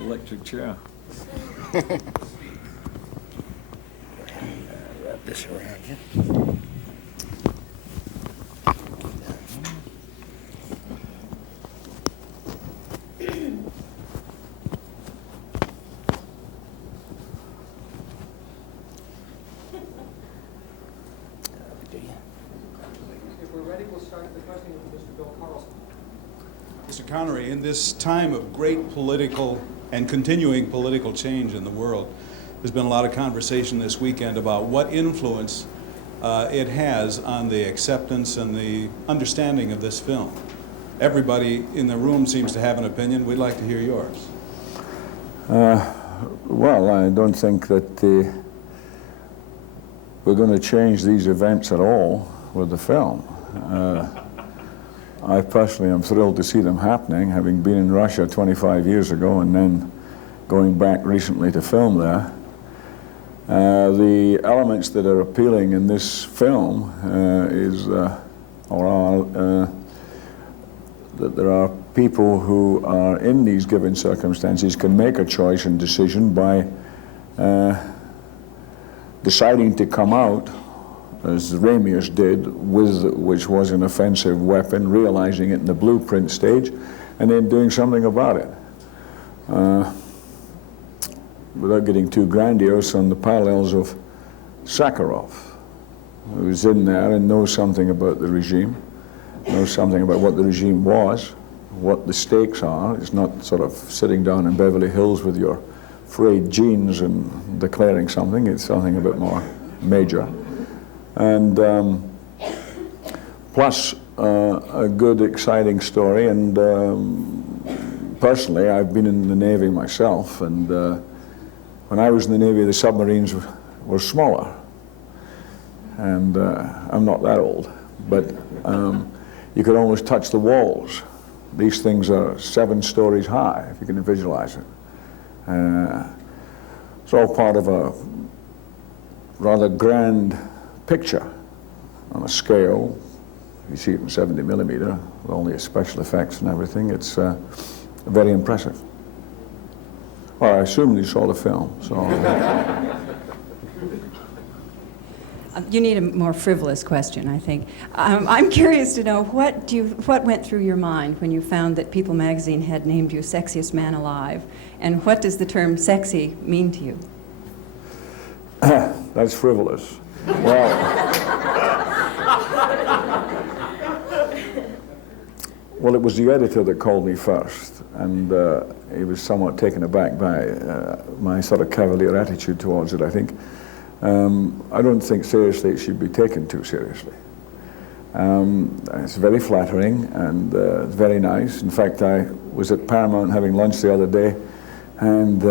Electric chair. Wrap this around you. If we're ready, we'll start the questioning with Mr. Bill Carlson. Mr. Connery, in this time of great political and continuing political change in the world, there's been a lot of conversation this weekend about what influence it has on the acceptance and the understanding of this film. Everybody in the room seems to have an opinion. We'd like to hear yours. Well, I don't think that we're going to change these events at all with the film. I personally am thrilled to see them happening, having been in Russia 25 years ago and then going back recently to film there. The elements that are appealing in this film that there are people who are in these given circumstances can make a choice and decision by deciding to come out, as Ramius did, which was an offensive weapon, realizing it in the blueprint stage, and then doing something about it. Without getting too grandiose, on the parallels of Sakharov, who's in there and knows something about the regime, knows something about what the regime was, what the stakes are. It's not sort of sitting down in Beverly Hills with your frayed jeans and declaring something. It's something a bit more major. And plus a good, exciting story. And personally, I've been in the Navy myself, and when I was in the Navy, the submarines were smaller. And I'm not that old, but you could almost touch the walls. These things are 7 stories high, if you can visualize it. It's all part of a rather grand picture on a scale. You see it in 70 millimeter, with all the special effects and everything. It's very impressive. Well, I assume you saw the film, so. You need a more frivolous question, I think. I'm curious to know what went through your mind when you found that People magazine had named you Sexiest Man Alive, and what does the term sexy mean to you? That's frivolous. Well, it was the editor that called me first, and he was somewhat taken aback by my sort of cavalier attitude towards it, I think. I don't think seriously it should be taken too seriously. It's very flattering and very nice. In fact, I was at Paramount having lunch the other day, and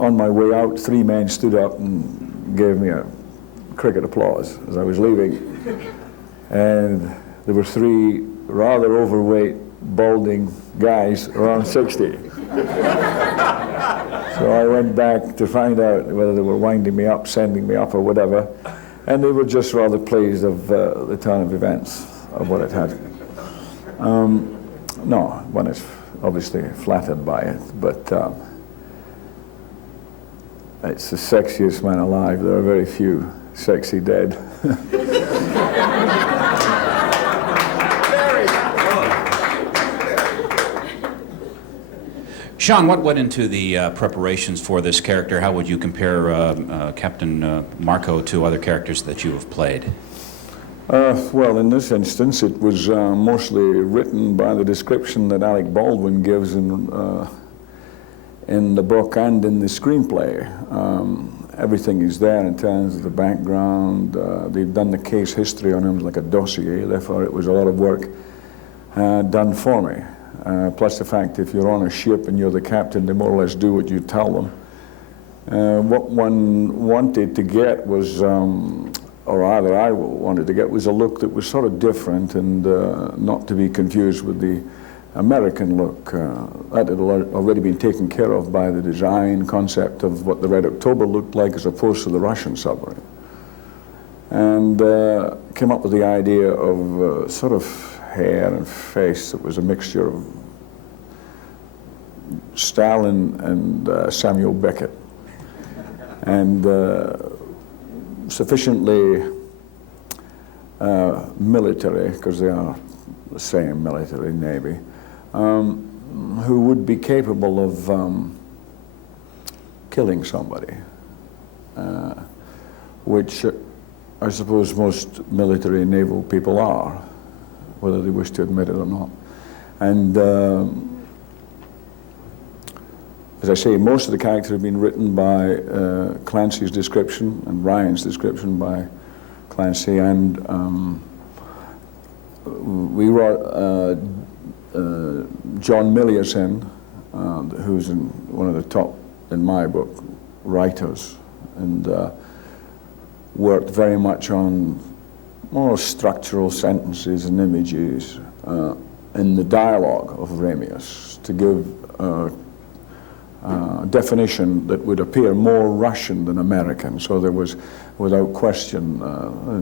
on my way out, 3 men stood up and gave me a cricket applause as I was leaving. And there were 3 rather overweight, balding guys around 60. So I went back to find out whether they were winding me up, sending me up, or whatever, and they were just rather pleased of the turn of events, of what it had. No, one is obviously flattered by it, but it's the sexiest man alive. There are very few sexy dead. Sean, what went into the preparations for this character? How would you compare Captain Marco to other characters that you have played? Well, in this instance, it was mostly written by the description that Alec Baldwin gives in the book and in the screenplay. everything is there in terms of the background. They've done the case history on him like a dossier, therefore it was a lot of work done for me. Plus the fact if you're on a ship and you're the captain, they more or less do what you tell them. What one wanted to get was, or rather I wanted to get, was a look that was sort of different and not to be confused with the American look. That had already been taken care of by the design concept of what the Red October looked like as opposed to the Russian submarine. And came up with the idea of sort of hair and face that was a mixture of Stalin and Samuel Beckett. And sufficiently military, because they are the same military, Navy, who would be capable of killing somebody, which I suppose most military and naval people are, whether they wish to admit it or not. And as I say, most of the characters have been written by Clancy's description and Ryan's description by Clancy, and we brought John Miliusin, who's one of the top, in my book, writers, and worked very much on more structural sentences and images in the dialogue of Ramius to give definition that would appear more Russian than American. So there was, without question,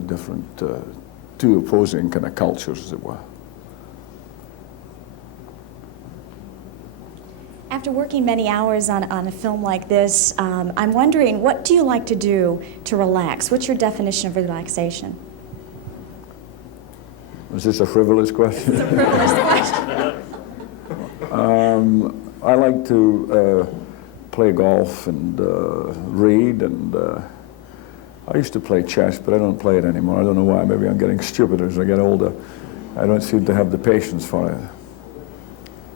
different, two opposing kind of cultures, as it were. After working many hours on a film like this, I'm wondering, what do you like to do to relax? What's your definition of relaxation? Is this a frivolous question? It's a frivolous question. I like to play golf and read, and I used to play chess, but I don't play it anymore. I don't know why. Maybe I'm getting stupider as I get older. I don't seem to have the patience for it.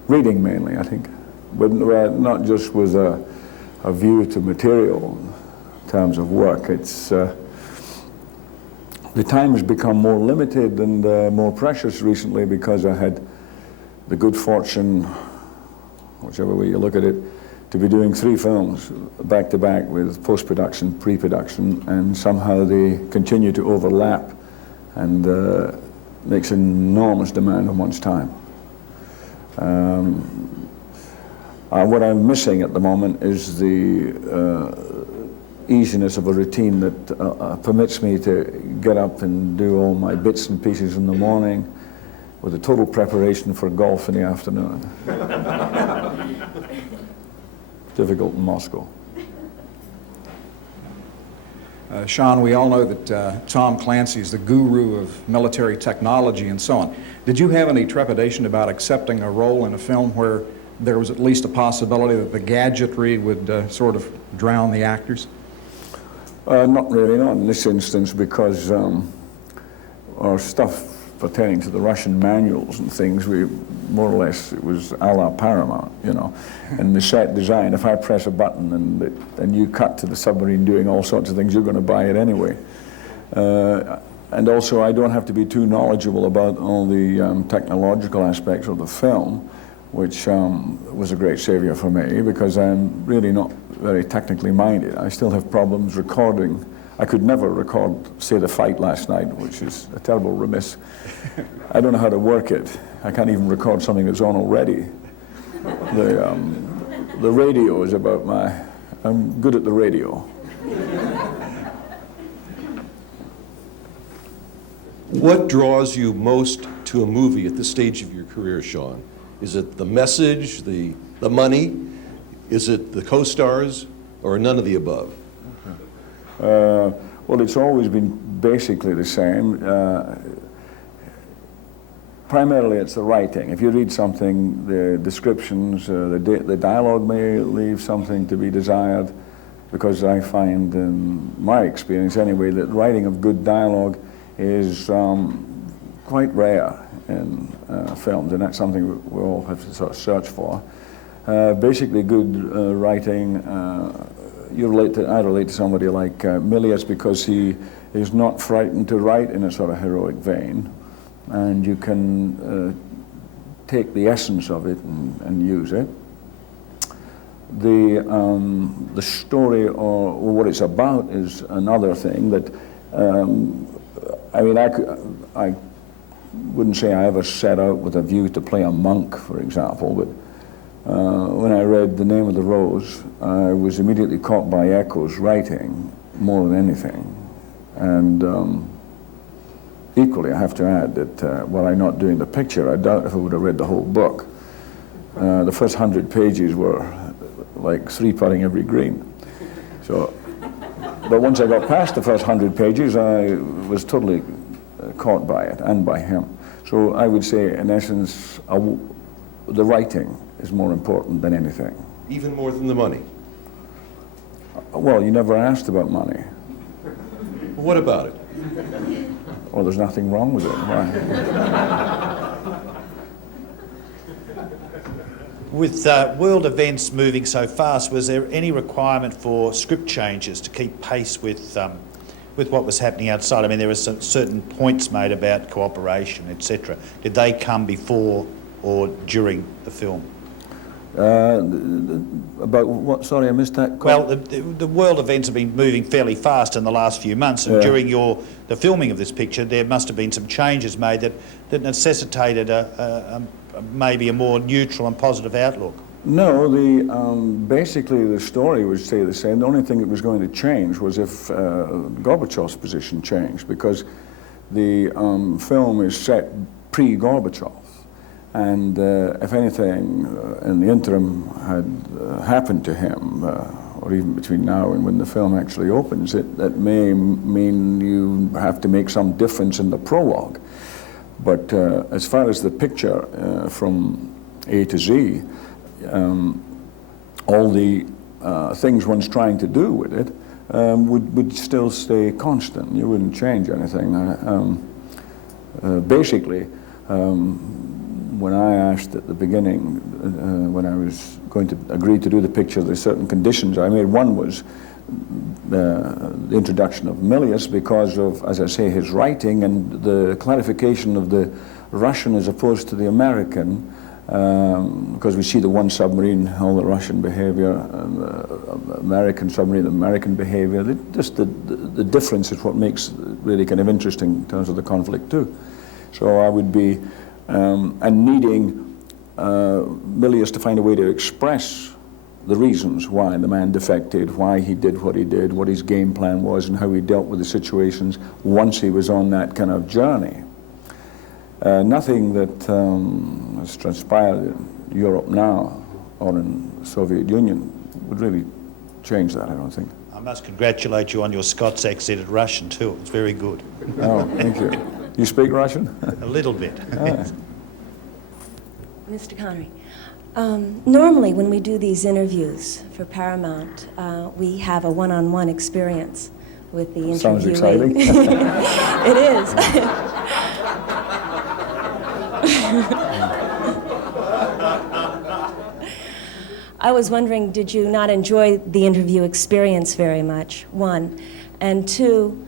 Reading mainly, I think, but not just with a view to material in terms of work. It's the time has become more limited and more precious recently because I had the good fortune, whichever way you look at it, to be doing 3 films back to back with post-production, pre-production, and somehow they continue to overlap and makes an enormous demand on one's time. What I'm missing at the moment is the easiness of a routine that permits me to get up and do all my bits and pieces in the morning with a total preparation for golf in the afternoon. Difficult in Moscow. Sean, we all know that Tom Clancy is the guru of military technology and so on. Did you have any trepidation about accepting a role in a film where there was at least a possibility that the gadgetry would sort of drown the actors? Not really, not in this instance, because our stuff pertaining to the Russian manuals and things, we more or less, it was a la Paramount, you know. And the set design, if I press a button and you cut to the submarine doing all sorts of things, you're going to buy it anyway. And also, I don't have to be too knowledgeable about all the technological aspects of the film, which was a great savior for me, because I'm really not very technically minded. I still have problems recording. I could never record, say, the fight last night, which is a terrible remiss. I don't know how to work it. I can't even record something that's on already. The radio is about I'm good at the radio. What draws you most to a movie at this stage of your career, Sean? Is it the message, the money? Is it the co-stars, or none of the above? Well, it's always been basically the same. Primarily, it's the writing. If you read something, the descriptions, the dialogue may leave something to be desired, because I find, in my experience anyway, that writing of good dialogue is quite rare in films, and that's something we all have to sort of search for. Basically, good writing, I relate to somebody like Milius because he is not frightened to write in a sort of heroic vein, and you can take the essence of it and use it. The story or what it's about is another thing that, I mean, I wouldn't say I ever set out with a view to play a monk, for example, but when I read The Name of the Rose, I was immediately caught by Echo's writing more than anything. And equally, I have to add that while I'm not doing the picture, I doubt if I would have read the whole book. The first 100 pages were like 3-putting every green. So, but once I got past the first 100 pages, I was totally caught by it and by him. So I would say, in essence, the writing is more important than anything. Even more than the money? Well, you never asked about money. What about it? Well, there's nothing wrong with it. Why? With world events moving so fast, was there any requirement for script changes to keep pace with what was happening outside? I mean, there were some certain points made about cooperation, etc. Did they come before or during the film? About what? Sorry, I missed that. Well, the world events have been moving fairly fast in the last few months, and during the filming of this picture, there must have been some changes made that necessitated maybe a more neutral and positive outlook. No, basically the story would stay the same. The only thing that was going to change was if Gorbachev's position changed, because the film is set pre-Gorbachev. And if anything in the interim had happened to him, or even between now and when the film actually opens, that may mean you have to make some difference in the prologue. But as far as the picture from A to Z, all the things one's trying to do with it would still stay constant. You wouldn't change anything. Basically, when I asked at the beginning, when I was going to agree to do the picture, there's certain conditions I made. One was the introduction of Milius because of, as I say, his writing and the clarification of the Russian as opposed to the American, because we see the one submarine, all the Russian behavior, and the American submarine, the American behavior. Just the difference is what makes it really kind of interesting in terms of the conflict too. So I would be, and needing Milius to find a way to express the reasons why the man defected, why he did, what his game plan was, and how he dealt with the situations once he was on that kind of journey. Nothing that has transpired in Europe now or in the Soviet Union would really change that, I don't think. I must congratulate you on your Scots accented Russian too. It's very good. Oh, thank you. You speak Russian? A little bit. Mr. Connery, normally when we do these interviews for Paramount, we have a one-on-one experience with the interviewee. Sounds exciting. It is. I was wondering, did you not enjoy the interview experience very much, one? And two,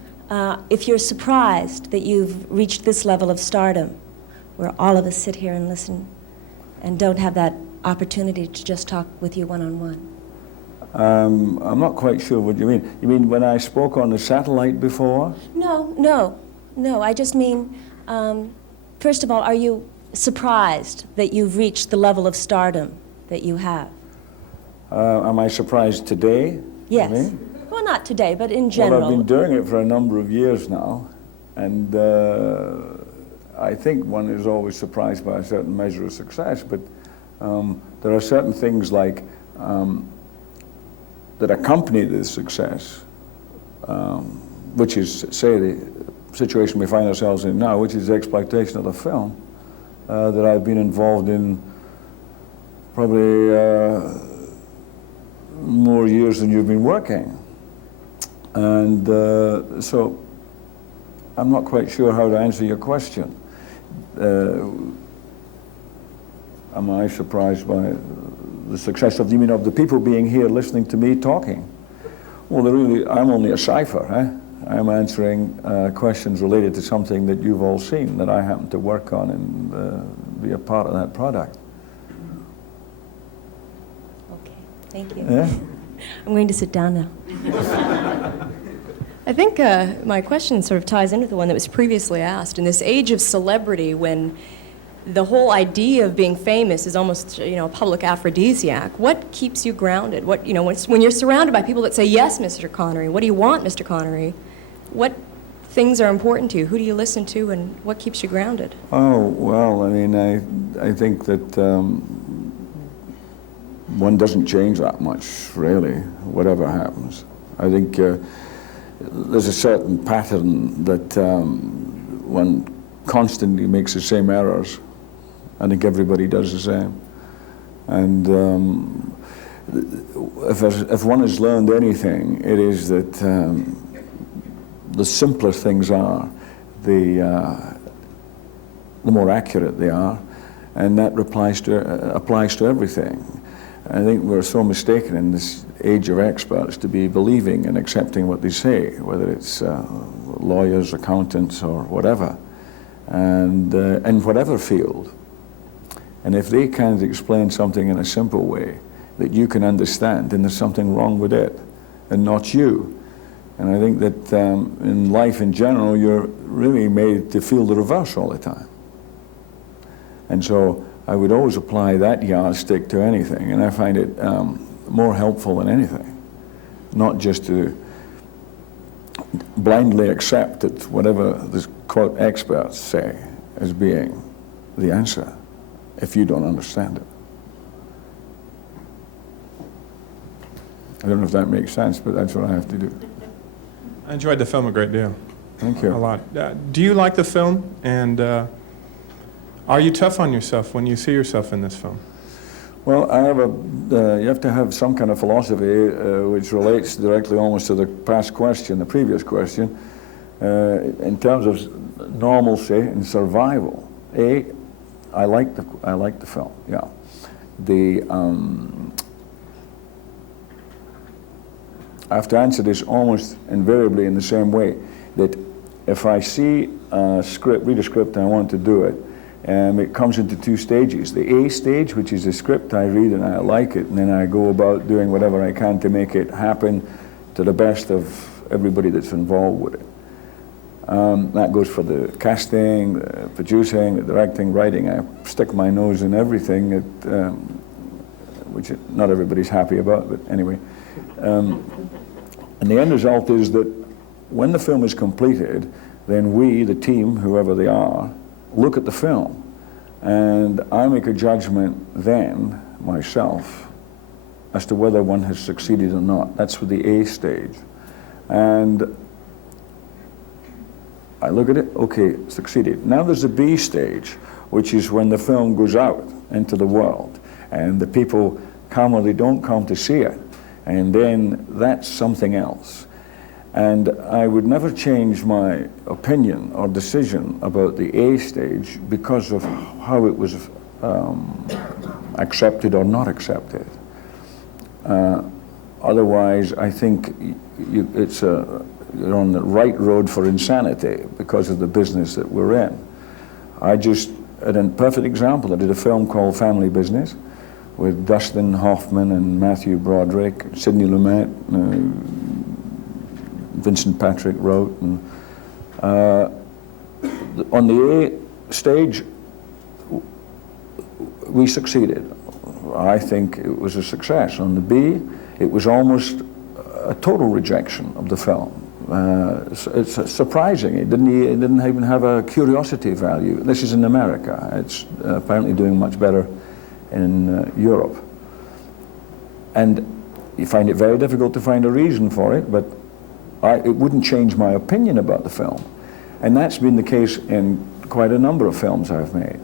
if you're surprised that you've reached this level of stardom, where all of us sit here and listen and don't have that opportunity to just talk with you one-on-one. I'm not quite sure what you mean. You mean when I spoke on the satellite before? No. I just mean, first of all, are you surprised that you've reached the level of stardom that you have? Am I surprised today? Yes. You mean? Well, not today, but in general. Well, I've been doing it for a number of years now, and I think one is always surprised by a certain measure of success, but there are certain things like that accompany this success, which is, say, the situation we find ourselves in now, which is the exploitation of the film, that I've been involved in probably more years than you've been working. And so I'm not quite sure how to answer your question. Am I surprised by the success of, you mean, of the people being here listening to me talking? Well, I'm only a cipher, eh? I'm answering questions related to something that you've all seen, that I happen to work on and be a part of that product. Okay, thank you. Yeah? I'm going to sit down now. I think my question sort of ties into the one that was previously asked. In this age of celebrity, when the whole idea of being famous is almost, a public aphrodisiac, what keeps you grounded? What, when you're surrounded by people that say, yes, Mr. Connery, what do you want, Mr. Connery? What things are important to you? Who do you listen to, and what keeps you grounded? Oh, well, I mean, I think that one doesn't change that much, really, whatever happens. I think there's a certain pattern that one constantly makes the same errors. I think everybody does the same. And if one has learned anything, it is that the simpler things are, the more accurate they are, and that applies to everything. I think we're so mistaken in this age of experts to be believing and accepting what they say, whether it's lawyers, accountants, or whatever, and in whatever field. And if they can't explain something in a simple way that you can understand, then there's something wrong with it, and not you. And I think that in life in general, you're really made to feel the reverse all the time. And so I would always apply that yardstick to anything, and I find it more helpful than anything. Not just to blindly accept that whatever the quote experts say as being the answer, if you don't understand it. I don't know if that makes sense, but that's what I have to do. I enjoyed the film a great deal. Thank you. A lot. Do you like the film? And are you tough on yourself when you see yourself in this film? Well, I have you have to have some kind of philosophy which relates directly almost to the past question, the previous question, in terms of normalcy and survival. I like the film, yeah. I have to answer this almost invariably in the same way, that if I see a script, read a script and I want to do it, it comes into two stages. The A stage, which is the script I read and I like it, and then I go about doing whatever I can to make it happen to the best of everybody that's involved with it. That goes for the casting, the producing, the directing, writing. I stick my nose in everything, which not everybody's happy about, but anyway. And the end result is that when the film is completed, then we, the team, whoever they are, look at the film. And I make a judgment then, myself, as to whether one has succeeded or not. That's for the A stage. And I look at it, okay, succeeded. Now there's the B stage, which is when the film goes out into the world, and the people come or they don't come to see it. And then that's something else. And I would never change my opinion or decision about the A stage because of how it was accepted or not accepted. Otherwise, I think you're on the right road for insanity because of the business that we're in. A perfect example, I did a film called Family Business with Dustin Hoffman and Matthew Broderick, Sidney Lumet, Vincent Patrick wrote. And, on the A stage, we succeeded. I think it was a success. On the B, it was almost a total rejection of the film. It's surprising. It didn't even have a curiosity value. This is in America. It's apparently doing much better in Europe. And you find it very difficult to find a reason for it, but it wouldn't change my opinion about the film. And that's been the case in quite a number of films I've made.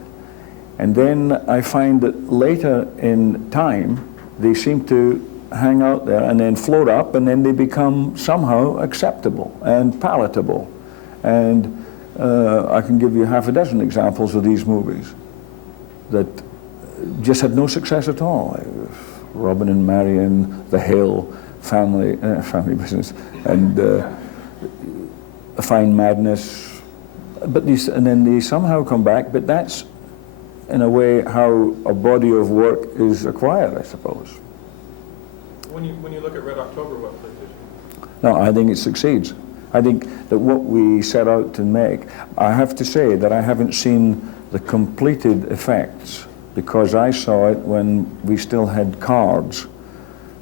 And then I find that later in time, they seem to hang out there and then float up, and then they become somehow acceptable and palatable. And I can give you half a dozen examples of these movies that just had no success at all. Robin and Marion, The Hill, family business, and Fine Madness. But and then they somehow come back. But that's, in a way, how a body of work is acquired, I suppose. When you look at Red October, what pleases you? No, I think it succeeds. I think that what we set out to make, I have to say that I haven't seen the completed effects, because I saw it when we still had cards,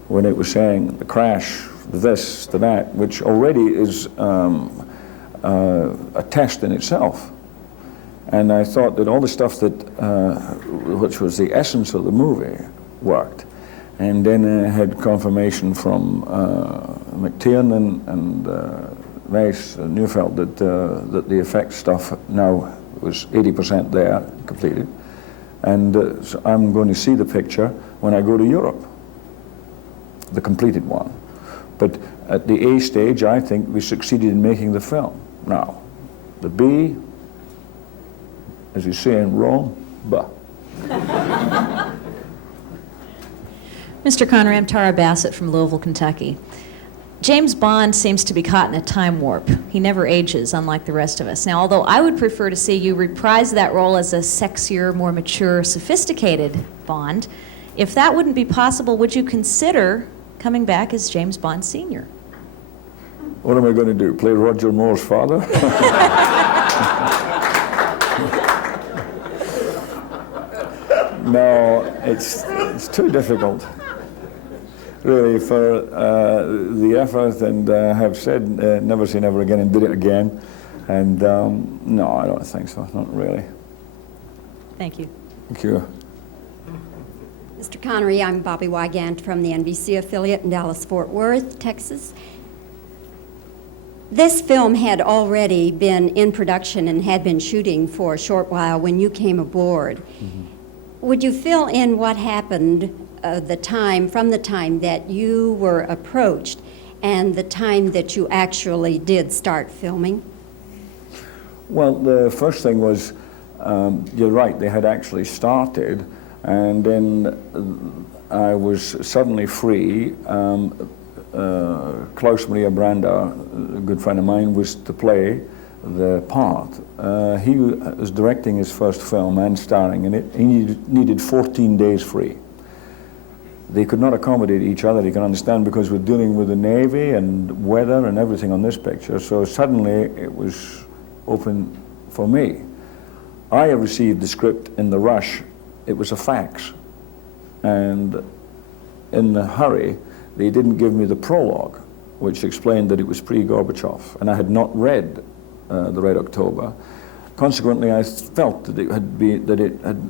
when it was saying the crash, the this, the that, which already is a test in itself. And I thought that all the stuff that, which was the essence of the movie, worked. And then I had confirmation from McTiernan and Weiss and Neufeld that the effects stuff now was 80% there, completed. And so I'm going to see the picture when I go to Europe, the completed one. But at the A stage, I think we succeeded in making the film. Now, the B, as you say in Rome, bah. Mr. Connery, I'm Tara Bassett from Louisville, Kentucky. James Bond seems to be caught in a time warp. He never ages, unlike the rest of us. Now, although I would prefer to see you reprise that role as a sexier, more mature, sophisticated Bond, if that wouldn't be possible, would you consider coming back as James Bond Sr.? What am I going to do, play Roger Moore's father? No, it's too difficult, really, for the effort, and I have said never say never again and did it again. And no, I don't think so, not really. Thank you. Thank you. Mr. Connery, I'm Bobbie Wygant from the NBC affiliate in Dallas-Fort Worth, Texas. This film had already been in production and had been shooting for a short while when you came aboard. Mm-hmm. Would you fill in what happened from the time that you were approached and the time that you actually did start filming? Well, the first thing was, you're right, they had actually started, and then I was suddenly free. Klaus Maria Branda, a good friend of mine, was to play the part. He was directing his first film and starring in it. He needed 14 days free. They could not accommodate each other, you can understand, because we're dealing with the Navy and weather and everything on this picture. So suddenly it was open for me. I received the script in the rush. It was a fax. And in the hurry, they didn't give me the prologue, which explained that it was pre-Gorbachev. And I had not read the Red October. Consequently, I felt that it had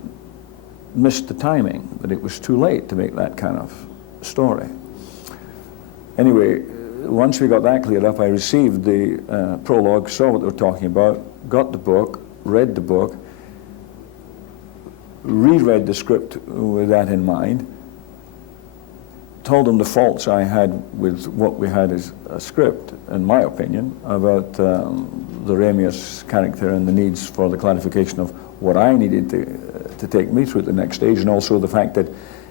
missed the timing, that it was too late to make that kind of story. Anyway, once we got that cleared up, I received the prologue, saw what they were talking about, got the book, read the book, reread the script with that in mind, told them the faults I had with what we had as a script, in my opinion, about the Ramius character and the needs for the clarification of what I needed to take me through the next stage, and also the fact that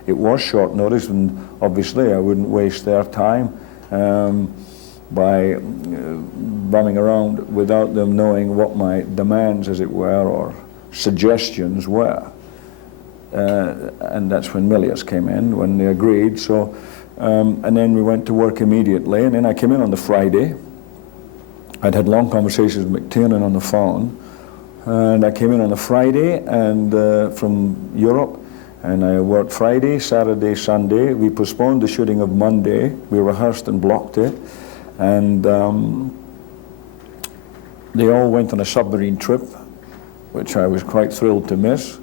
it was short notice, and obviously I wouldn't waste their time by bumming around without them knowing what my demands, as it were, or suggestions were. And that's when Milius came in, when they agreed. So, and then we went to work immediately. And then I came in on the Friday. I'd had long conversations with McTiernan on the phone. And I came in on the Friday and from Europe. And I worked Friday, Saturday, Sunday. We postponed the shooting of Monday. We rehearsed and blocked it. And they all went on a submarine trip, which I was quite thrilled to miss.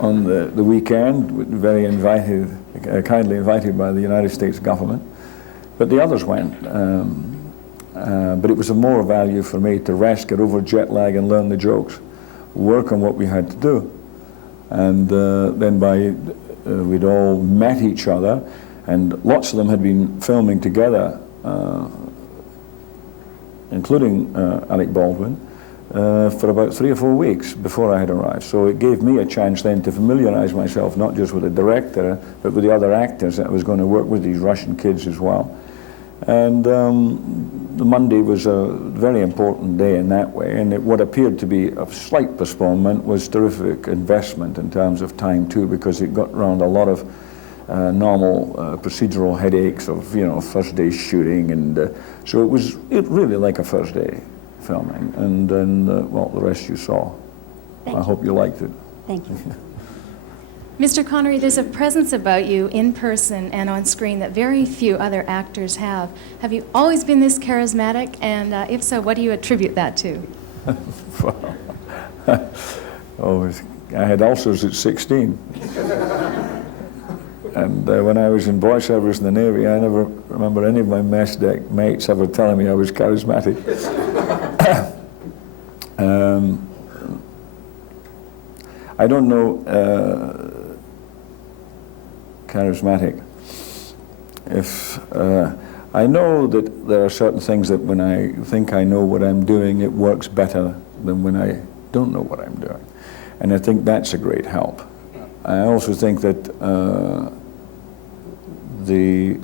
On the weekend, very invited, kindly invited by the United States government. But the others went. But it was of more value for me to rest, get over jet lag and learn the jokes, work on what we had to do. And then we'd all met each other, and lots of them had been filming together, including Alec Baldwin. for about 3 or 4 weeks before I had arrived. So it gave me a chance then to familiarize myself not just with the director, but with the other actors that I was going to work with, these Russian kids as well. And the Monday was a very important day in that way, and what appeared to be a slight postponement was terrific investment in terms of time too, because it got around a lot of normal procedural headaches of, you know, first day shooting, and so it was really like a first day filming, and then well, the rest you saw. I hope you liked it. Thank you. Mr. Connery, there's a presence about you in person and on screen that very few other actors have. Have you always been this charismatic? And if so, what do you attribute that to? Oh, I had ulcers at 16. And when I was in boy service in the Navy, I never remember any of my mess deck mates ever telling me I was charismatic. I don't know charismatic. If I know that there are certain things that when I think I know what I'm doing, it works better than when I don't know what I'm doing. And I think that's a great help. I also think that the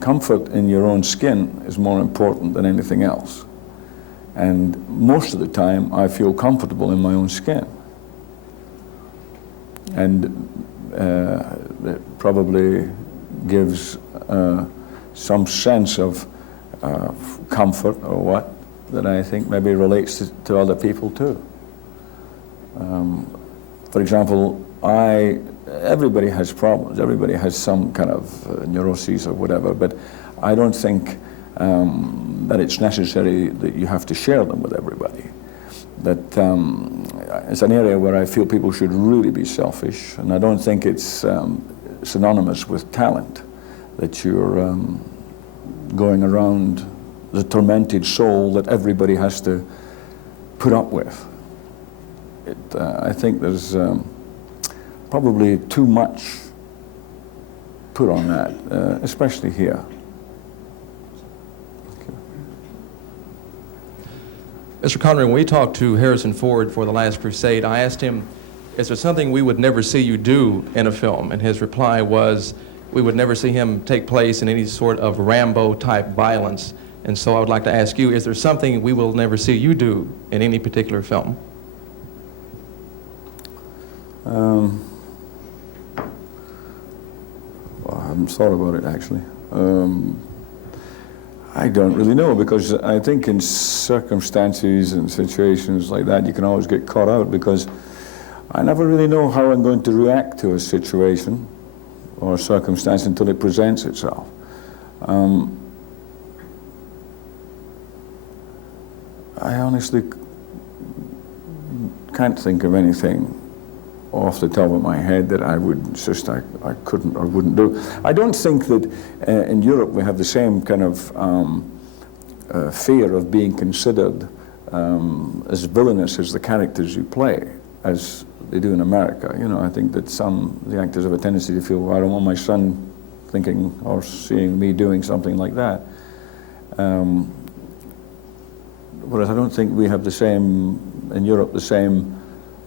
comfort in your own skin is more important than anything else. And most of the time, I feel comfortable in my own skin. And it probably gives some sense of comfort or what that I think maybe relates to other people too. For example, everybody has problems, everybody has some kind of neuroses or whatever, but I don't think that it's necessary that you have to share them with everybody. That it's an area where I feel people should really be selfish, and I don't think it's synonymous with talent, that you're going around the tormented soul that everybody has to put up with. I think there's probably too much put on that, especially here. Mr. Connery, when we talked to Harrison Ford for The Last Crusade, I asked him, is there something we would never see you do in a film? And his reply was, we would never see him take place in any sort of Rambo-type violence. And so I would like to ask you, is there something we will never see you do in any particular film? Well, I haven't thought about it, actually. I don't really know, because I think in circumstances and situations like that, you can always get caught out, because I never really know how I'm going to react to a situation or a circumstance until it presents itself. I honestly can't think of anything off the top of my head that I would just, I couldn't or wouldn't do. I don't think that in Europe we have the same kind of fear of being considered as villainous as the characters you play as they do in America. You know, I think that the actors have a tendency to feel, well, I don't want my son thinking or seeing me doing something like that. Whereas I don't think we have the same, in Europe, the same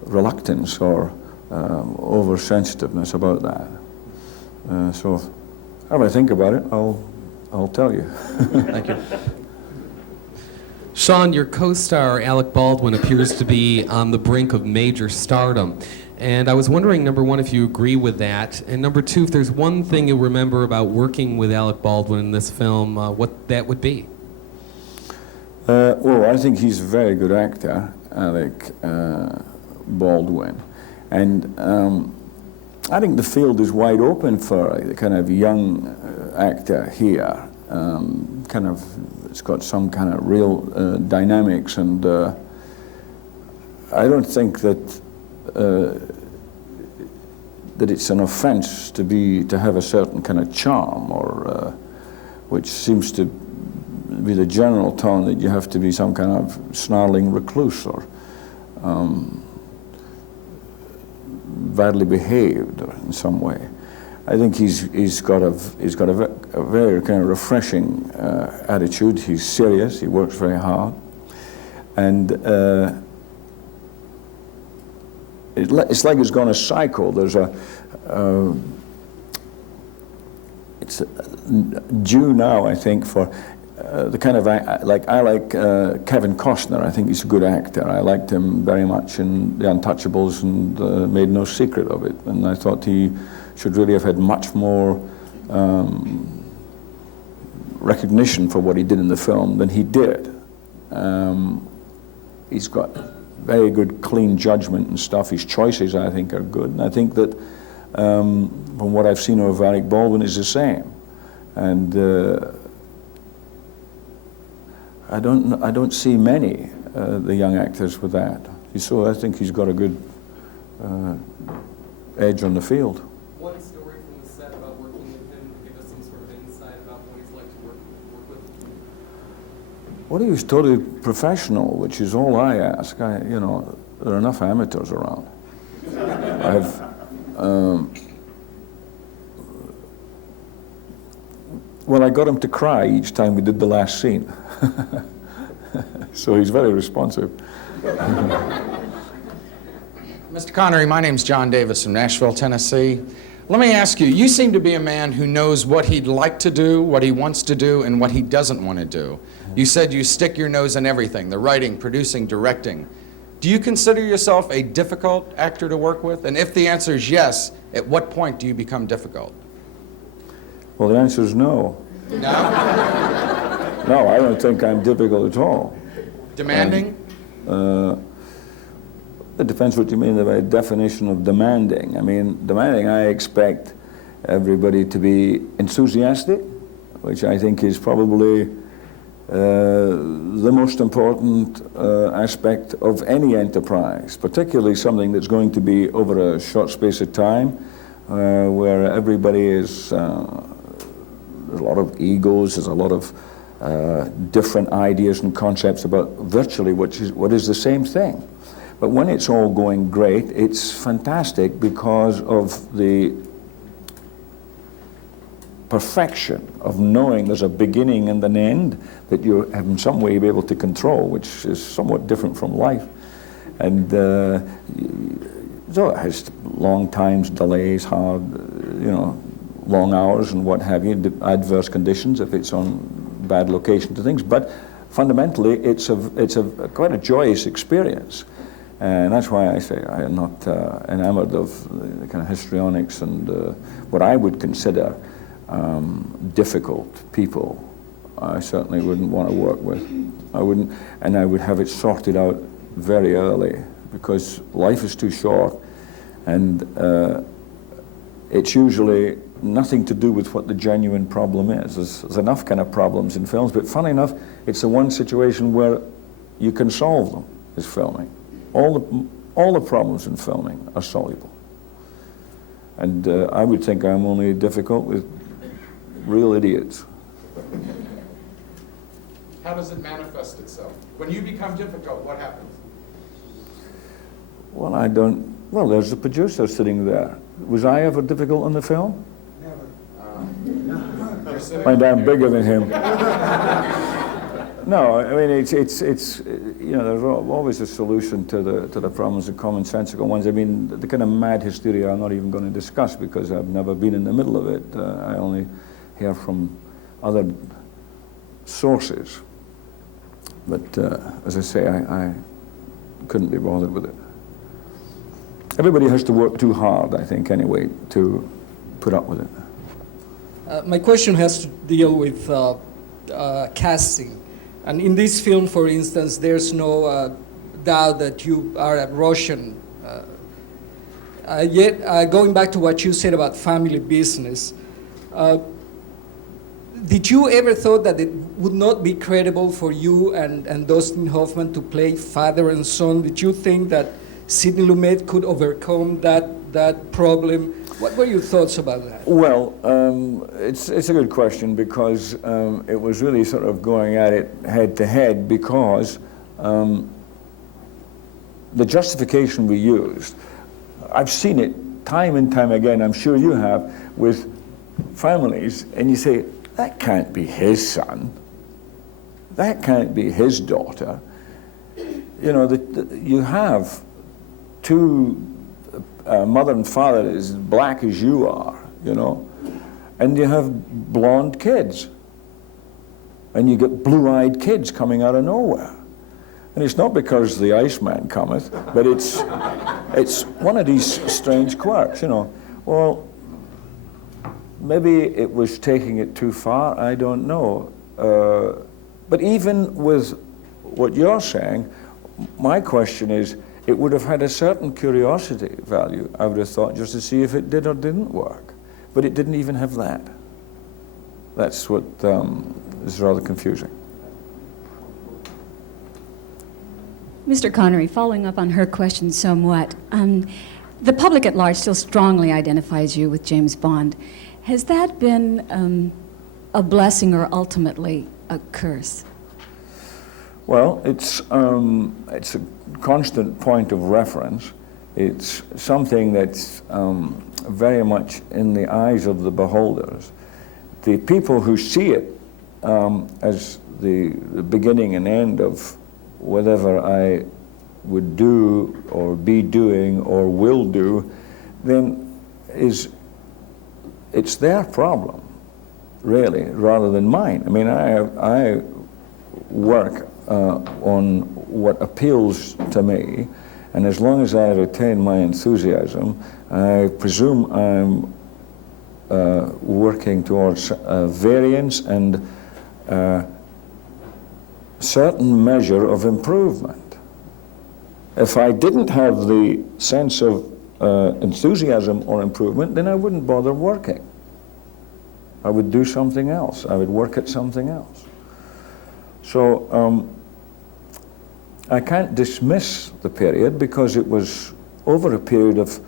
reluctance or oversensitiveness about that. So, if I think about it, I'll tell you. Thank you. Sean, your co-star Alec Baldwin appears to be on the brink of major stardom. And I was wondering, number one, if you agree with that, and number two, if there's one thing you'll remember about working with Alec Baldwin in this film, what that would be. Well, I think he's a very good actor, Alec Baldwin. And I think the field is wide open for a kind of young actor here. It's got some kind of real dynamics, and I don't think that it's an offense to have a certain kind of charm, or which seems to be the general tone, that you have to be some kind of snarling recluse or badly behaved in some way. I think he's got a very kind of refreshing attitude. He's serious. He works very hard. And it's like it's gone a cycle. There's it's due now, I think, for the kind of, I like Kevin Costner. I think he's a good actor. I liked him very much in The Untouchables and made no secret of it. And I thought he should really have had much more recognition for what he did in the film than he did. He's got very good, clean judgment and stuff. His choices, I think, are good. And I think that from what I've seen of Alec Baldwin is the same. And I don't see many the young actors with that. So I think he's got a good edge on the field. One story from the set about working with him to give us some sort of insight about what he's like to work with. Well, he was totally professional, which is all I ask. You know, there are enough amateurs around. Well, I got him to cry each time we did the last scene. So he's very responsive. Mr. Connery, my name's John Davis from Nashville, Tennessee. Let me ask you, you seem to be a man who knows what he'd like to do, what he wants to do, and what he doesn't want to do. You said you stick your nose in everything, the writing, producing, directing. Do you consider yourself a difficult actor to work with? And if the answer is yes, at what point do you become difficult? Well, the answer is no. No? No, I don't think I'm difficult at all. Demanding? It depends what you mean by definition of demanding. I mean, demanding, I expect everybody to be enthusiastic, which I think is probably the most important aspect of any enterprise, particularly something that's going to be over a short space of time, where everybody is, there's a lot of egos, there's a lot of different ideas and concepts about virtually what is the same thing. But when it's all going great, it's fantastic because of the perfection of knowing there's a beginning and an end that you have in some way be able to control, which is somewhat different from life. And so it has long times, delays, hard, long hours and what have you, adverse conditions if it's on bad location to things. But fundamentally, it's quite a joyous experience. And that's why I say I am not enamored of the kind of histrionics and what I would consider difficult people. I certainly wouldn't want to work with. I wouldn't, and I would have it sorted out very early because life is too short, and it's usually nothing to do with what the genuine problem is. There's enough kind of problems in films, but funny enough, it's the one situation where you can solve them, is filming. All the problems in filming are soluble. And I would think I'm only difficult with real idiots. How does it manifest itself? When you become difficult, what happens? Well, there's the producer sitting there. Was I ever difficult on the film? Never. Mind I'm bigger than him. No, I mean, it's there's always a solution to the problems, the commonsensical ones. I mean, the kind of mad hysteria I'm not even going to discuss because I've never been in the middle of it. I only hear from other sources. But as I say, I couldn't be bothered with it. Everybody has to work too hard, I think, anyway, to put up with it. My question has to deal with casting. And in this film, for instance, there's no doubt that you are a Russian. Yet, going back to what you said about family business, did you ever thought that it would not be credible for you and Dustin Hoffman to play father and son? Did you think that Sidney Lumet could overcome that problem? What were your thoughts about that? Well, it's a good question because it was really sort of going at it head to head because the justification we used, I've seen it time and time again, I'm sure you have, with families, and you say, that can't be his son, that can't be his daughter. you know, you have two mother and father as black as you are, you know, and you have blonde kids, and you get blue-eyed kids coming out of nowhere. And it's not because the Iceman cometh, but it's one of these strange quirks, you know. Well, maybe it was taking it too far, I don't know. But even with what you're saying, my question is, it would have had a certain curiosity value, I would have thought, just to see if it did or didn't work. But it didn't even have that. That's what is rather confusing. Mr. Connery, following up on her question somewhat, the public at large still strongly identifies you with James Bond. Has that been a blessing or ultimately a curse? Well, it's a constant point of reference. It's something that's very much in the eyes of the beholders. The people who see it as the beginning and end of whatever I would do or be doing or will do, then it's their problem, really, rather than mine. I mean, I work on what appeals to me, and as long as I retain my enthusiasm, I presume I'm working towards variance and certain measure of improvement. If I didn't have the sense of enthusiasm or improvement, then I wouldn't bother working. I would do something else. I would work at something else. So I can't dismiss the period because it was over a period of,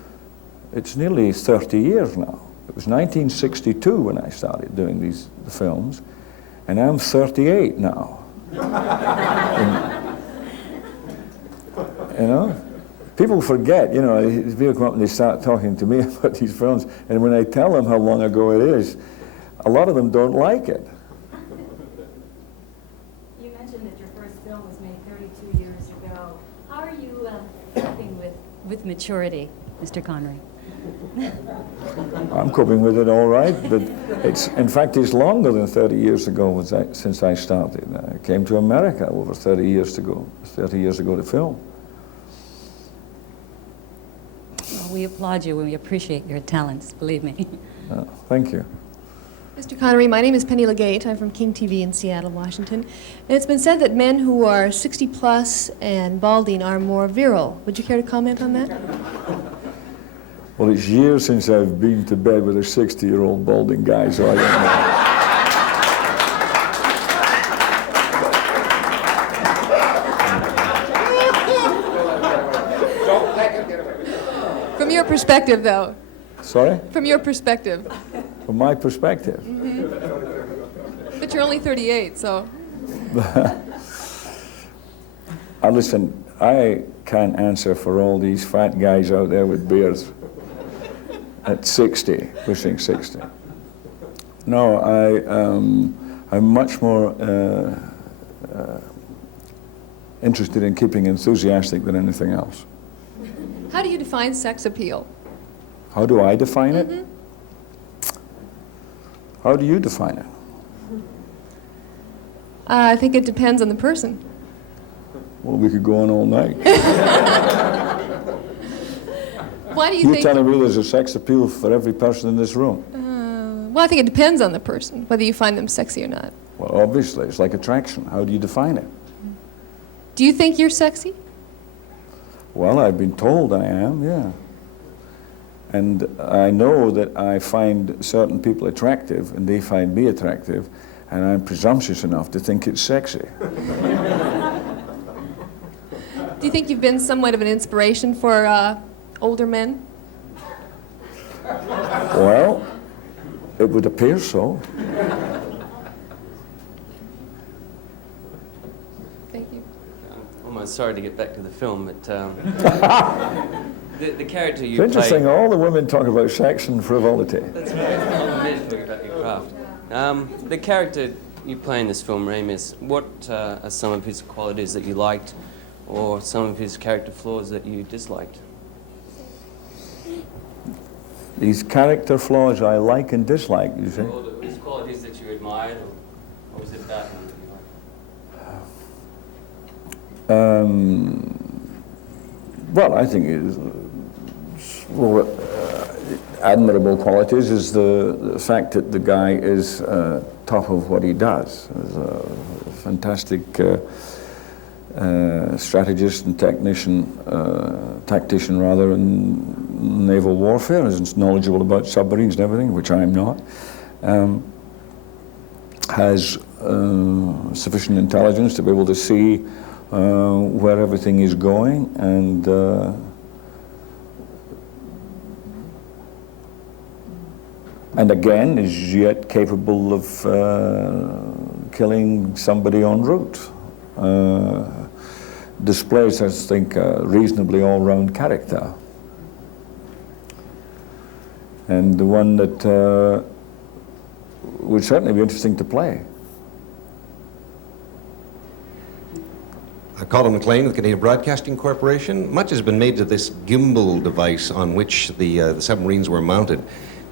it's nearly 30 years now. It was 1962 when I started doing the films, and I'm 38 now. And, you know, people forget, you know, people come up and they start talking to me about these films, and when I tell them how long ago it is, a lot of them don't like it. You mentioned that your first film was made 32 years ago. How are you coping with maturity, Mr. Connery? I'm coping with it all right, but in fact, it's longer than 30 years ago since I started. I came to America over 30 years ago to film. Well, we applaud you and we appreciate your talents, believe me. Thank you. Mr. Connery, my name is Penny Legate. I'm from King TV in Seattle, Washington. And it's been said that men who are 60 plus and balding are more virile. Would you care to comment on that? Well, it's years since I've been to bed with a 60-year-old balding guy, so I don't know. From your perspective, though. Sorry? From your perspective. From my perspective. Mm-hmm. But you're only 38, so. Listen, I can't answer for all these fat guys out there with beards at 60, pushing 60. No, I'm much more interested in keeping enthusiastic than anything else. How do you define sex appeal? How do I define it? How do you define it? I think it depends on the person. Well, we could go on all night. Why do you think? You're telling me there's a sex appeal for every person in this room? Well, I think it depends on the person, whether you find them sexy or not. Well, obviously, it's like attraction. How do you define it? Do you think you're sexy? Well, I've been told I am, yeah. And I know that I find certain people attractive, and they find me attractive, and I'm presumptuous enough to think it's sexy. Do you think you've been somewhat of an inspiration for older men? Well, it would appear so. Thank you. I'm almost sorry to get back to the film, but the character you It's play... interesting, all the women talk about sex and frivolity. That's right, all the men talk about your craft. The character you play in this film, Ramis, what are some of his qualities that you liked or some of his character flaws that you disliked? These character flaws I like and dislike, you say? Or his qualities that you admired, or was it about him that you liked? Well, I think admirable qualities is the fact that the guy is top of what he does. He's a fantastic strategist and tactician rather, in naval warfare. He's knowledgeable about submarines and everything, which I'm not. Has sufficient intelligence to be able to see where everything is going, and again is yet capable of killing somebody en route. Displays, I think, a reasonably all-round character, and the one that would certainly be interesting to play. Colin McLean with Canadian Broadcasting Corporation. Much has been made of this gimbal device on which the submarines were mounted.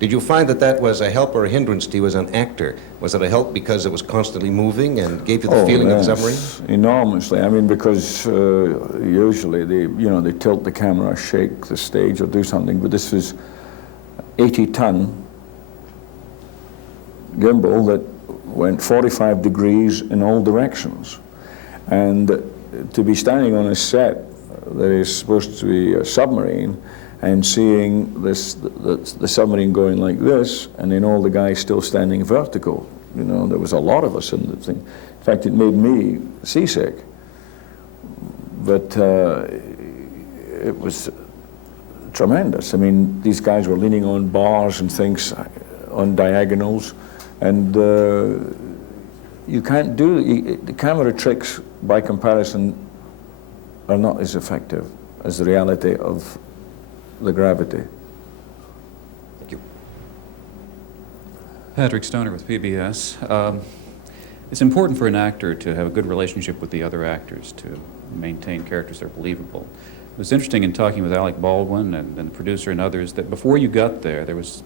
Did you find that that was a help or a hindrance to you as an actor? Was it a help because it was constantly moving and gave you the feeling of the submarine? Enormously. I mean, because usually they tilt the camera, shake the stage, or do something. But this was 80-ton gimbal that went 45 degrees in all directions, and to be standing on a set that is supposed to be a submarine and seeing the submarine going like this, and then all the guys still standing vertical. There was a lot of us in the thing. In fact, it made me seasick. But it was tremendous. I mean, these guys were leaning on bars and things, on diagonals, and you can't do the camera tricks by comparison are not as effective as the reality of the gravity. Thank you. Patrick Stoner with PBS. It's important for an actor to have a good relationship with the other actors to maintain characters that are believable. It was interesting in talking with Alec Baldwin and the producer and others that before you got there was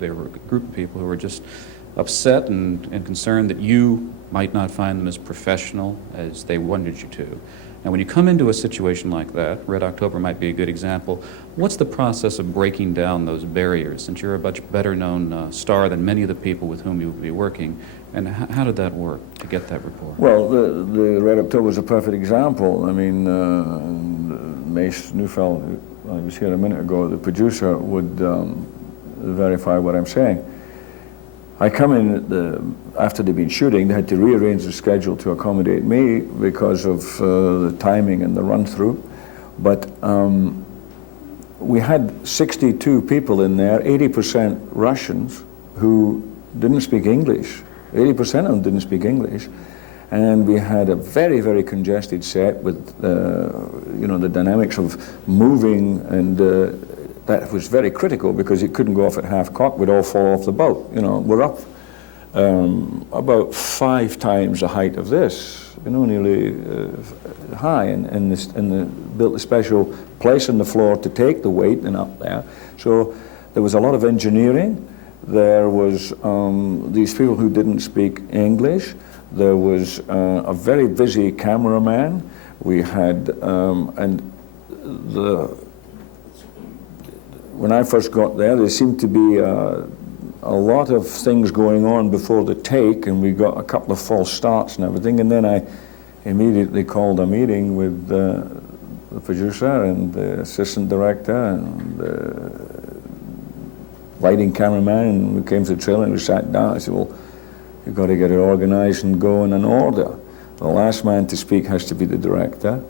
there were a group of people who were just upset and concerned that you might not find them as professional as they wanted you to. Now, when you come into a situation like that, Red October might be a good example, what's the process of breaking down those barriers, since you're a much better known star than many of the people with whom you will be working, and how did that work to get that rapport? Well, the Red October is a perfect example. I mean, Mace Neufeld, I was here a minute ago, the producer would verify what I'm saying. I come in after they'd been shooting. They had to rearrange the schedule to accommodate me because of the timing and the run-through. But we had 62 people in there, 80% Russians, who didn't speak English. 80% of them didn't speak English. And we had a very, very congested set with, the dynamics of moving, and that was very critical because it couldn't go off at half cock. We'd all fall off the boat. We're up about 5 times the height of this, nearly high, and built a special place on the floor to take the weight and up there. So there was a lot of engineering. There was these people who didn't speak English. There was a very busy cameraman. We had, when I first got there seemed to be a lot of things going on before the take, and we got a couple of false starts and everything, and then I immediately called a meeting with the producer and the assistant director and the lighting cameraman, and we came to the trailer and we sat down. I said, well, you've got to get it organized and go in an order. The last man to speak has to be the director,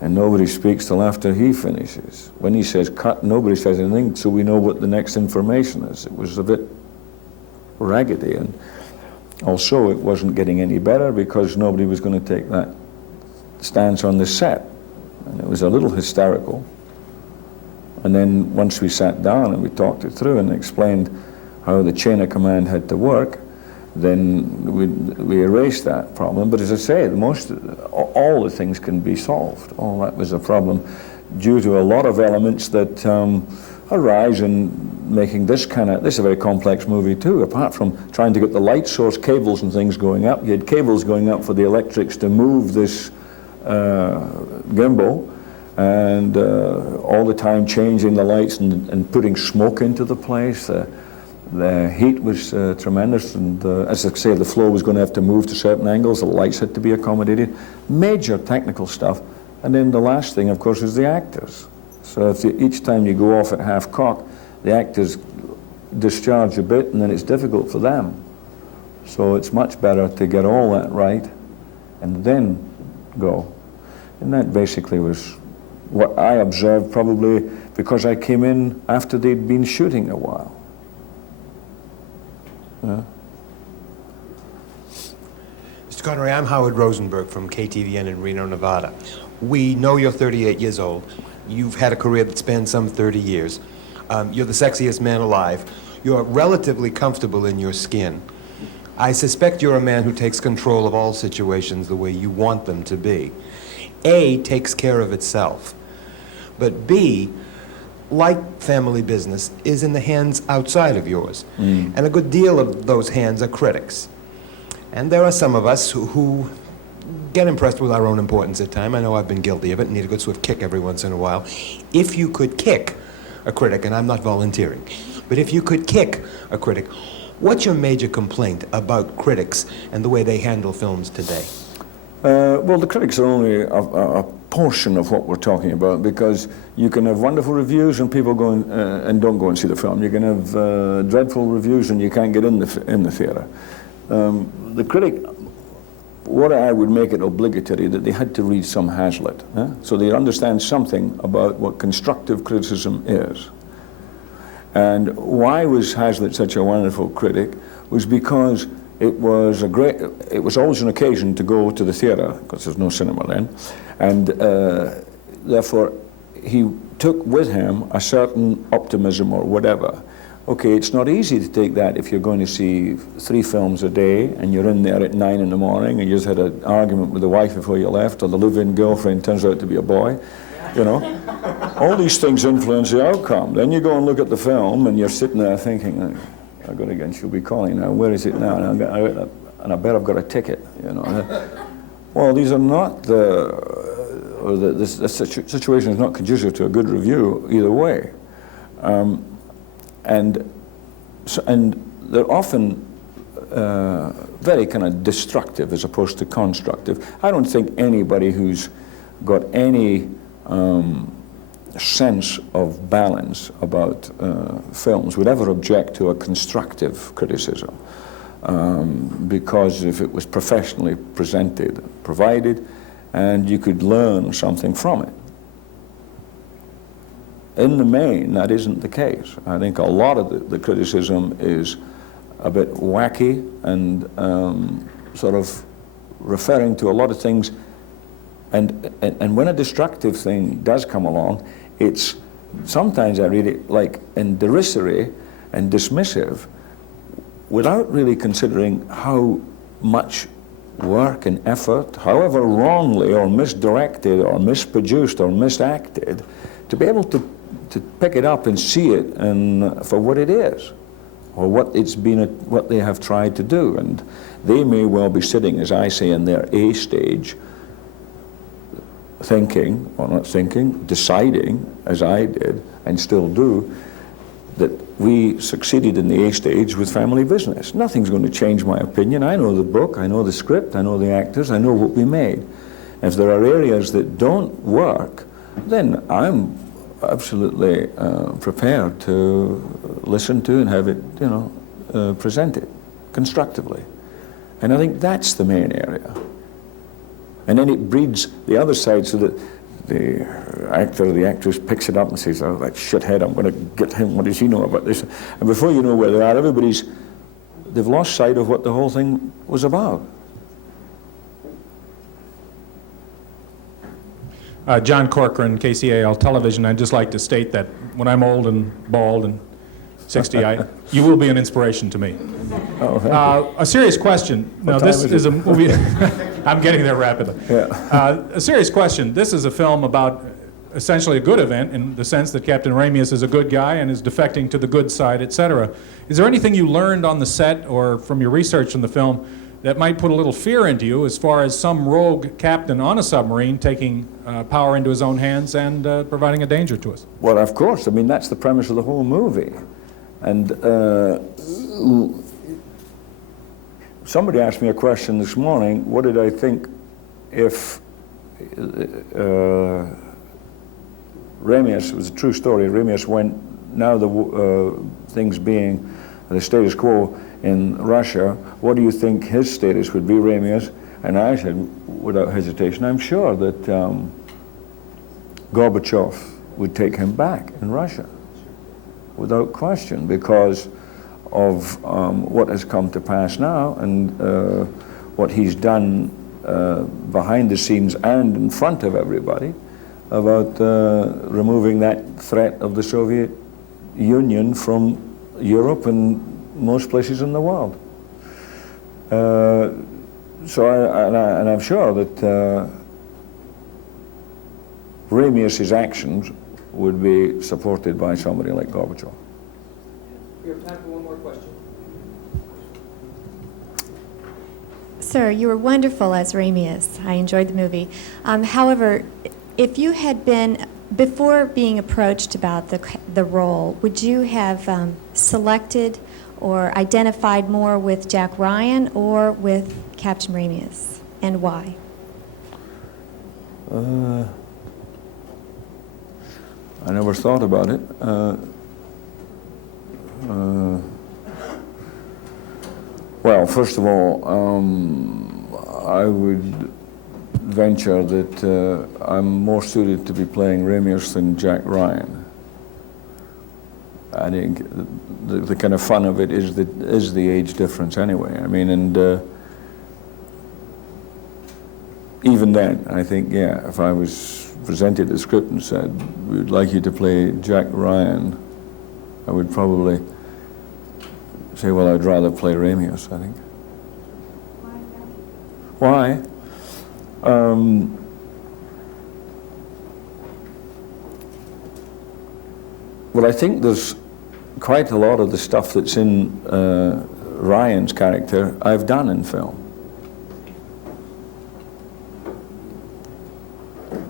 and nobody speaks till after he finishes. When he says cut, nobody says anything, so we know what the next information is. It was a bit raggedy, and also it wasn't getting any better because nobody was going to take that stance on the set, and it was a little hysterical. And then once we sat down and we talked it through and explained how the chain of command had to work, then we erase that problem. But as I say, all the things can be solved. All that was a problem due to a lot of elements that arise in making this is a very complex movie too. Apart from trying to get the light source cables and things going up, you had cables going up for the electrics to move this gimbal, and all the time changing the lights and putting smoke into the place. The heat was tremendous, and as I say, the flow was going to have to move to certain angles, the lights had to be accommodated. Major technical stuff. And then the last thing, of course, is the actors. So if each time you go off at half cock, the actors discharge a bit, and then it's difficult for them. So it's much better to get all that right and then go. And that basically was what I observed, probably because I came in after they'd been shooting a while. Yeah. Mr. Connery, I'm Howard Rosenberg from KTVN in Reno, Nevada. We know you're 38 years old. You've had a career that spans some 30 years. You're the sexiest man alive. You're relatively comfortable in your skin. I suspect you're a man who takes control of all situations the way you want them to be. A takes care of itself. But B, like family business, is in the hands outside of yours. And a good deal of those hands are critics. And there are some of us who get impressed with our own importance at times. I know I've been guilty of it and need a good swift kick every once in a while. If you could kick a critic, and I'm not volunteering, but if you could kick a critic, what's your major complaint about critics and the way they handle films today? Well, the critics are only a portion of what we're talking about, because you can have wonderful reviews and people go and don't go and see the film. You can have dreadful reviews and you can't get in the theatre. The critic, what I would make it obligatory that they had to read some Hazlitt, so they understand something about what constructive criticism is. And why was Hazlitt such a wonderful critic was because it was always an occasion to go to the theatre, because there's no cinema then, and therefore he took with him a certain optimism or whatever. Okay, it's not easy to take that if you're going to see 3 films a day and you're in there at 9 in the morning and you just had an argument with the wife before you left, or the live-in girlfriend turns out to be a boy. You know, all these things influence the outcome. Then you go and look at the film and you're sitting there thinking, I got again, she'll be calling now, where is it now? And I bet I've got a ticket, you know. Well, these are not the situation is not conducive to a good review either way. And they're often very kind of destructive as opposed to constructive. I don't think anybody who's got any sense of balance about films would ever object to a constructive criticism, because if it was professionally provided, and you could learn something from it. In the main, that isn't the case. I think a lot of the criticism is a bit wacky and sort of referring to a lot of things. And when a destructive thing does come along, it's sometimes I read it like in derisory and dismissive, without really considering how much work and effort, however wrongly or misdirected or misproduced or misacted, to be able to pick it up and see it for what it is, or what what they have tried to do. And they may well be sitting, as I say, in their A stage, thinking, or not thinking, deciding, as I did, and still do, that we succeeded in the A stage with family business. Nothing's going to change my opinion. I know the book, I know the script, I know the actors, I know what we made. If there are areas that don't work, then I'm absolutely prepared to listen to and have it, presented constructively. And I think that's the main area. And then it breeds the other side, so that the actor or the actress picks it up and says, oh, that shithead, I'm going to get him, what does he know about this? And before you know where they are, they've lost sight of what the whole thing was about. John Corcoran, KCAL Television. I'd just like to state that when I'm old and bald and 60, you will be an inspiration to me. A serious question. Now, this is a movie. I'm getting there rapidly. Yeah. A serious question. This is a film about essentially a good event in the sense that Captain Ramius is a good guy and is defecting to the good side, etc. Is there anything you learned on the set or from your research in the film that might put a little fear into you as far as some rogue captain on a submarine taking power into his own hands and providing a danger to us? Well, of course. I mean, that's the premise of the whole movie. And somebody asked me a question this morning, what did I think if Ramius, it was a true story, Ramius went, now the things being the status quo in Russia, what do you think his status would be, Ramius? And I said, without hesitation, I'm sure that Gorbachev would take him back in Russia, without question, because of what has come to pass now and what he's done behind the scenes and in front of everybody about removing that threat of the Soviet Union from Europe and most places in the world. And I'm sure that Ramius's actions would be supported by somebody like Gorbachev. We have time for one more question. Sir, you were wonderful as Ramius. I enjoyed the movie. However, if you had been, before being approached about the role, would you have selected or identified more with Jack Ryan or with Captain Ramius, and why? I never thought about it. Well, first of all, I would venture that I'm more suited to be playing Ramius than Jack Ryan. I think the kind of fun of it is the age difference anyway. I mean, and even then, I think, yeah, if I was presented the script and said, we'd like you to play Jack Ryan, I would probably say, well, I'd rather play Ramius, I think. Why? Well, I think there's quite a lot of the stuff that's in Ryan's character I've done in film.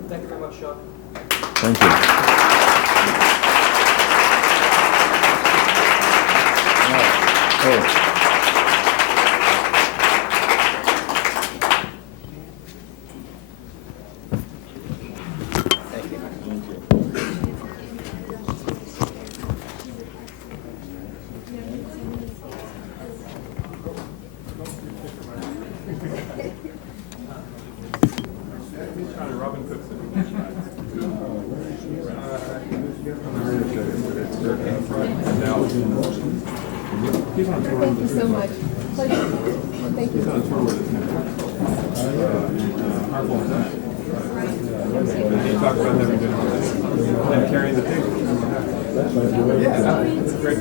Thank you very much, Sean. Thank you. Thank you so much. Thank you. You talk about having been and carrying the tape. Yeah, it's great.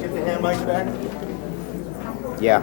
Get the hand mics back? Yeah.